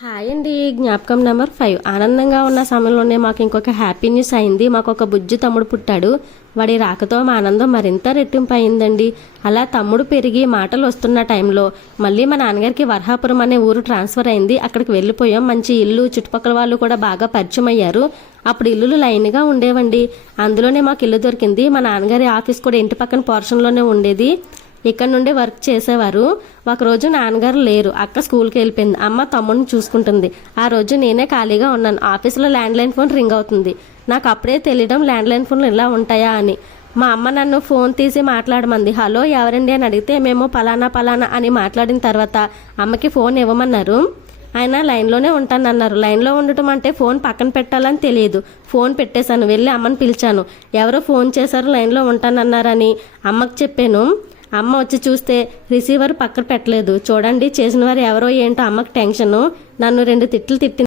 Hi అండి. జ్ఞాపకం number 5. ఆనందంగా ఉన్న సమయంలోనే మాకు ఇంకొక హ్యాపీ న్యూస్ అయింది. మాకు ఒక బుజ్జి తమ్ముడు పుట్టాడు. వాడి రాకతో మా ఆనందం మరింత రెట్టింపు అయిందండి. అలా తమ్ముడు పెరిగి మాటలు వస్తున్న టైంలో మళ్ళీ మా నాన్నగారికి వర్హాపురం అనే ఊరు ట్రాన్స్ఫర్ అయింది. అక్కడికి వెళ్ళిపోయాం. మంచి ఇల్లు, చుట్టుపక్కల వాళ్ళు కూడా బాగా పరిచయం అయ్యారు. అప్పుడు ఇల్లులు లైన్గా ఉండేవండి. అందులోనే మాకు ఇల్లు దొరికింది. మా నాన్నగారి ఆఫీస్ కూడా ఇంటి పక్కన పోర్షన్లోనే ఉండేది. ఇక్కడ నుండి వర్క్ చేసేవారు. ఒకరోజు నాన్నగారు లేరు. అక్క స్కూల్కి వెళ్ళిపోయింది. అమ్మ తమ్ముడిని చూసుకుంటుంది. ఆ రోజు నేనే ఖాళీగా ఉన్నాను. ఆఫీస్లో ల్యాండ్లైన్ ఫోన్ రింగ్ అవుతుంది. నాకు అప్పుడే తెలియడం ల్యాండ్లైన్ ఫోన్లు ఇలా ఉంటాయా అని. మా అమ్మ నన్ను ఫోన్ తీసి మాట్లాడమంది. హలో ఎవరండి అని అడిగితే మేము పలానా పలానా అని మాట్లాడిన తర్వాత అమ్మకి ఫోన్ ఇవ్వమన్నారు. ఆయన లైన్లోనే ఉంటానన్నారు. లైన్లో ఉండటం అంటే ఫోన్ పక్కన పెట్టాలని తెలియదు. ఫోన్ పెట్టేశాను. వెళ్ళి అమ్మని పిలిచాను. ఎవరో ఫోన్ చేశారు, లైన్లో ఉంటానన్నారని అమ్మకి చెప్పాను. అమ్మ వచ్చి చూస్తే రిసీవర్ పక్కన పెట్టలేదు. చూడండి చేసిన వారు ఎవరో ఏంటో అమ్మకి టెన్షను. నన్ను 2 తిట్లు తిట్టింది.